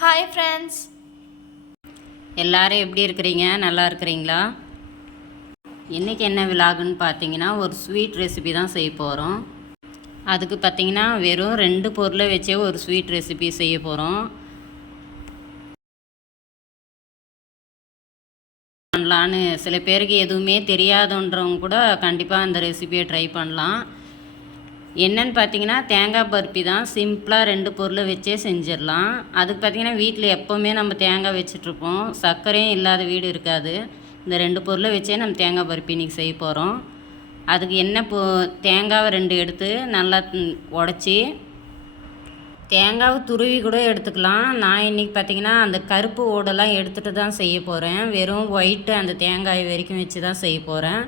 Hi friends எல்லாரும் எப்படி இருக்கிறீங்க? நல்லா இருக்கிறீங்களா? இன்றைக்கி என்ன விலாகுன்னு பார்த்தீங்கன்னா ஒரு ஸ்வீட் ரெசிபி தான் செய்ய போகிறோம் அதுக்கு பார்த்தீங்கன்னா வெறும் ரெண்டு பொருளை வச்சே ஒரு ஸ்வீட் ரெசிபி செய்ய போகிறோம் பண்ணலான்னு சில பேருக்கு எதுவுமே தெரியாதுன்றவங்க கூட கண்டிப்பாக அந்த ரெசிபியை ட்ரை பண்ணலாம். என்னன்னு பார்த்தீங்கன்னா தேங்காய் பருப்பி தான் சிம்பிளாக ரெண்டு பொருளை வச்சே செஞ்சிடலாம். அதுக்கு பார்த்தீங்கன்னா வீட்டில் எப்போவுமே நம்ம தேங்காய் வச்சிட்ருப்போம். சர்க்கரையும் இல்லாத வீடு இருக்காது. இந்த ரெண்டு பொருளை வச்சே நம்ம தேங்காய் பருப்பி இன்றைக்கி செய்ய போகிறோம் அதுக்கு என்ன பொ தேங்காவை ரெண்டு எடுத்து நல்லா உடச்சி தேங்காவை துருவி கூட எடுத்துக்கலாம். நான் இன்றைக்கி பார்த்தீங்கன்னா அந்த கருப்பு ஓடெல்லாம் எடுத்துகிட்டு தான் செய்ய போகிறேன் வெறும் ஒயிட்டு அந்த தேங்காய் வரைக்கும் வச்சு தான் செய்ய போகிறேன்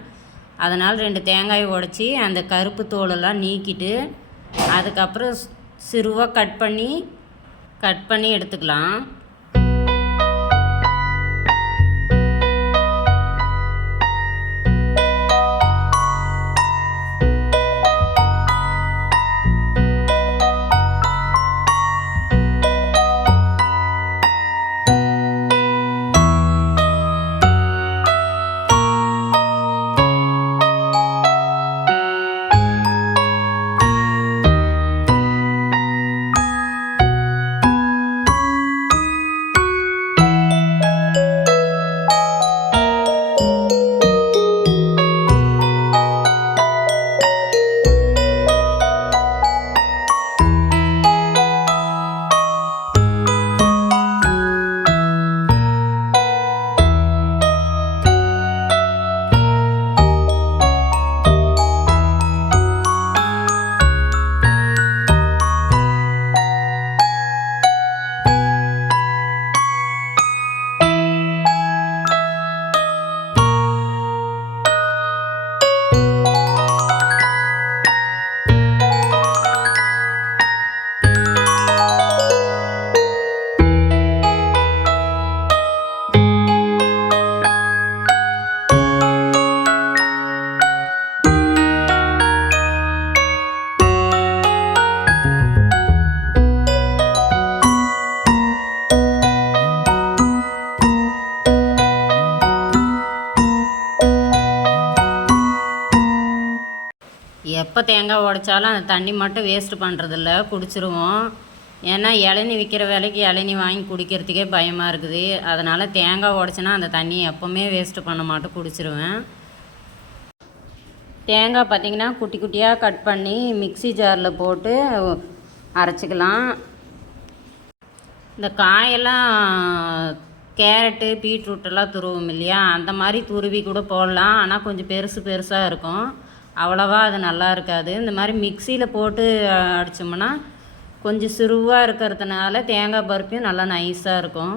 அதனால் ரெண்டு தேங்காய் உடச்சி அந்த கருப்பு தோலெல்லாம் நீக்கிட்டு அதுக்கப்புறம் சிறுவாக கட் பண்ணி கட் பண்ணி எடுத்துக்கலாம். எப்போ தேங்காய் உடைச்சாலும் அந்த தண்ணி மட்டும் வேஸ்ட்டு பண்ணுறதில்ல குடிச்சிருவோம். ஏன்னா இளநி விற்கிற விலைக்கு இளநி வாங்கி குடிக்கிறதுக்கே பயமாக இருக்குது. அதனால் தேங்காய் உடச்சினா அந்த தண்ணியை எப்போவுமே வேஸ்ட்டு பண்ண மாட்டோம் குடிச்சிருவேன். தேங்காய் பார்த்திங்கன்னா குட்டி குட்டியாக கட் பண்ணி மிக்ஸி ஜாரில் போட்டு அரைச்சிக்கலாம். இந்த காயெல்லாம் கேரட்டு பீட்ரூட்டெல்லாம் துருவோம் இல்லையா? அந்த மாதிரி துருவி கூட போடலாம். ஆனால் கொஞ்சம் பெருசு பெருசாக இருக்கும். அவ்வளோவா அது நல்லா இருக்காது. இந்த மாதிரி மிக்சியில் போட்டு அடித்தோம்னா கொஞ்சம் சிறுவாக இருக்கிறதுனால தேங்காய் பருப்பையும் நல்லா நைஸாக இருக்கும்.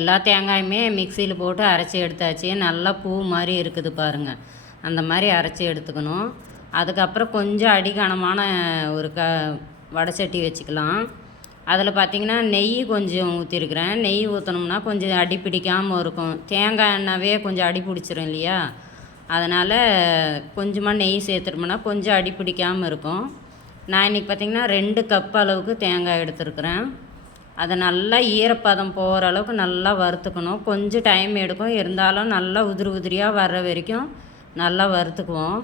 எல்லா தேங்காயுமே மிக்சியில் போட்டு அரைச்சி எடுத்தாச்சு. நல்லா பூ மாதிரி இருக்குது பாருங்கள் அந்த மாதிரி அரைச்சி எடுத்துக்கணும். அதுக்கப்புறம் கொஞ்சம் அடிகனமான ஒரு க வடைச்சட்டி வச்சுக்கலாம். அதில் பார்த்திங்கன்னா நெய் கொஞ்சம் ஊற்றிருக்கிறேன் நெய் ஊற்றணும்னா கொஞ்சம் அடி பிடிக்காமல் இருக்கும். தேங்காய் எண்ணெவே கொஞ்சம் அடி பிடிச்சிரும் இல்லையா? அதனால் கொஞ்சமாக நெய் சேர்த்துட்டோம்னா கொஞ்சம் அடி பிடிக்காமல் இருக்கும். நான் இன்றைக்கி பார்த்திங்கன்னா ரெண்டு கப் அளவுக்கு தேங்காய் எடுத்துருக்குறேன். அதை நல்லா ஈரப்பதம் போகிற அளவுக்கு நல்லா வறுத்துக்கணும். கொஞ்சம் டைம் எடுக்கும். இருந்தாலும் நல்லா உதிரி உதிரியாக வர்ற வரைக்கும் நல்லா வறுத்துக்குவோம்.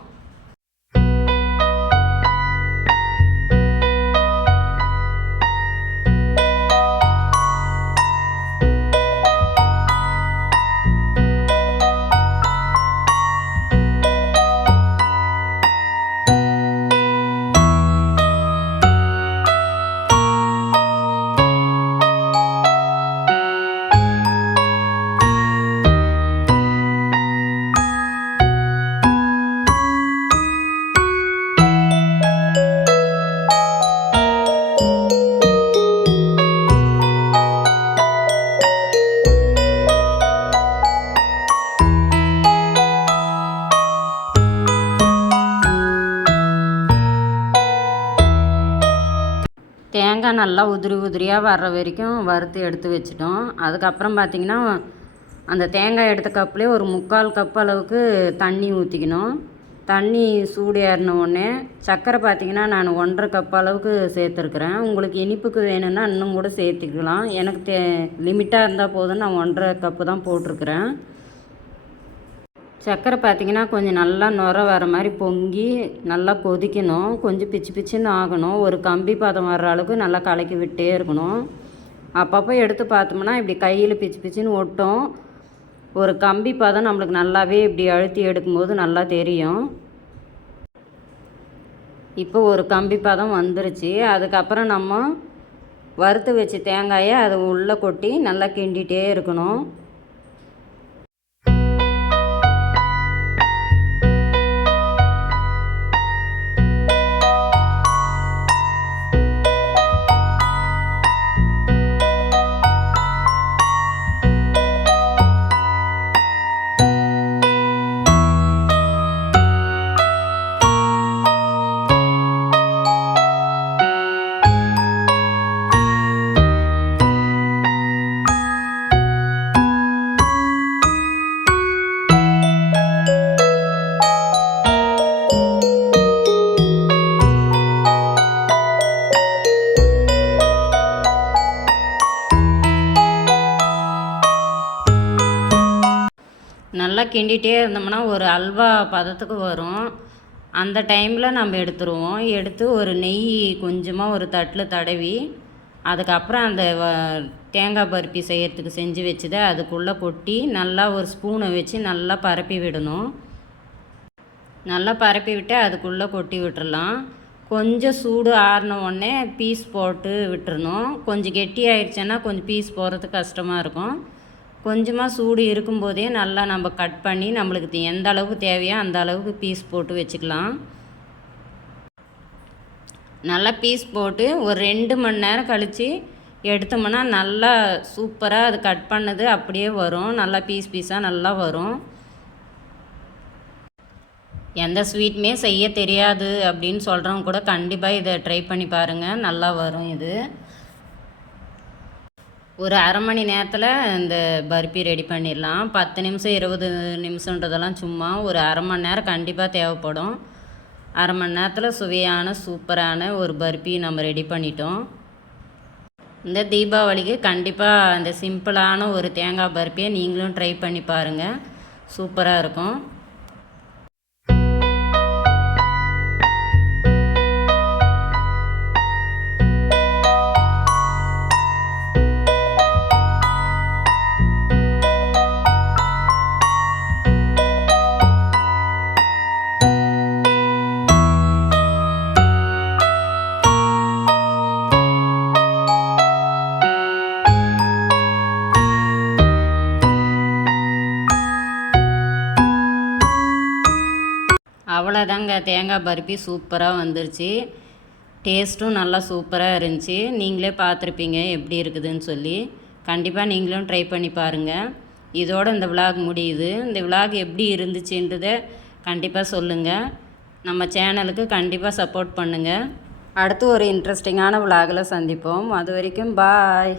நல்லா உதிரி உதிரியாக வர்ற வரைக்கும் வறுத்து எடுத்து வச்சிட்டோம். அதுக்கப்புறம் பார்த்திங்கன்னா அந்த தேங்காய் எடுத்த கப்லேயே ஒரு முக்கால் கப் அளவுக்கு தண்ணி ஊற்றிக்கணும் தண்ணி சூடு ஏறின உடனே சர்க்கரை பார்த்திங்கன்னா நான் ஒன்றரை கப் அளவுக்கு சேர்த்துருக்குறேன். உங்களுக்கு இனிப்புக்கு வேணும்னா இன்னும் கூட சேர்த்துக்கலாம். எனக்கு தே லிமிட்டாக இருந்தால் போதும். நான் ஒன்றரை கப்பு தான் போட்டிருக்குறேன். சர்க்கரை பார்த்திங்கன்னா கொஞ்சம் நல்லா நுர வர மாதிரி பொங்கி நல்லா கொதிக்கணும். கொஞ்சம் பிச்சு பிச்சுன்னு ஆகணும். ஒரு கம்பி பதம் வர்ற அளவுக்கு நல்லா கலக்கி விட்டே இருக்கணும். அப்பப்போ எடுத்து பார்த்தோம்னா இப்படி கையில் பிச்சு பிச்சுன்னு ஒட்டும். ஒரு கம்பி பதம் நம்மளுக்கு நல்லாவே இப்படி அழுத்தி எடுக்கும்போது நல்லா தெரியும். இப்போ ஒரு கம்பி பதம் வந்துருச்சு. அதுக்கப்புறம் நம்ம வறுத்து வச்சு தேங்காயை அதை உள்ளே கொட்டி நல்லா கிண்டிகிட்டே இருக்கணும். நல்லா கிண்டிகிட்டே இருந்தோம்னா ஒரு அல்வா பதத்துக்கு வரும். அந்த டைமில் நம்ம எடுத்துருவோம். எடுத்து ஒரு நெய் கொஞ்சமாக ஒரு தட்டில் தடவி அதுக்கப்புறம் அந்த வ தேங்காய் பருப்பி செய்கிறதுக்கு செஞ்சு வச்சுதை அதுக்குள்ளே கொட்டி நல்லா ஒரு ஸ்பூனை வச்சு நல்லா பரப்பி விடணும். நல்லா பரப்பி விட்டு அதுக்குள்ளே கொட்டி விட்டுடலாம் கொஞ்சம் சூடு ஆறின உடனே பீஸ் போட்டு விட்டுறணும். கொஞ்சம் கெட்டி ஆயிடுச்சுன்னா கொஞ்சம் பீஸ் போடுறதுக்கு கஷ்டமாக இருக்கும். கொஞ்சமாக சூடு இருக்கும்போதே நல்லா நம்ம கட் பண்ணி நம்மளுக்கு எந்த அளவுக்கு தேவையோ அந்த அளவுக்கு பீஸ் போட்டு வச்சுக்கலாம். நல்லா பீஸ் போட்டு ஒரு ரெண்டு மணி நேரம் கழித்து எடுத்தோம்னா நல்லா சூப்பராக அது கட் பண்ணது அப்படியே வரும். நல்லா பீஸ் பீஸாக நல்லா வரும். எந்த ஸ்வீட்டுமே செய்ய தெரியாது அப்படின்னு சொல்கிறவங்க கூட கண்டிப்பாக இதை ட்ரை பண்ணி பாருங்கள் நல்லா வரும் இது. ஒரு அரை மணி நேரத்தில் இந்த பர்பி ரெடி பண்ணிடலாம். பத்து நிமிஷம் இருபது நிமிஷன்றதெல்லாம் சும்மா ஒரு அரை மணி நேரம் கண்டிப்பாக தேவைப்படும். அரை மணி நேரத்தில் சுவையான சூப்பரான ஒரு பர்பி நம்ம ரெடி பண்ணிட்டோம். இந்த தீபாவளிக்கு கண்டிப்பாக அந்த சிம்பிளான ஒரு தேங்காய் பர்பியை நீங்களும் ட்ரை பண்ணி பாருங்கள் சூப்பராக இருக்கும். அவ்வளோதாங்க தேங்காய் பருப்பி சூப்பராக வந்துருச்சு. டேஸ்ட்டும் நல்லா சூப்பராக இருந்துச்சு. நீங்களே பார்த்துருப்பீங்க எப்படி இருக்குதுன்னு சொல்லி. கண்டிப்பாக நீங்களும் ட்ரை பண்ணி பாருங்கள் இதோட இந்த விலாக் முடியுது. இந்த விலாக் எப்படி இருந்துச்சுன்றதை கண்டிப்பாக சொல்லுங்கள் நம்ம சேனலுக்கு கண்டிப்பாக சப்போர்ட் பண்ணுங்கள் அடுத்து ஒரு இன்ட்ரெஸ்டிங்கான விலாகில் சந்திப்போம். அது வரைக்கும் பாய்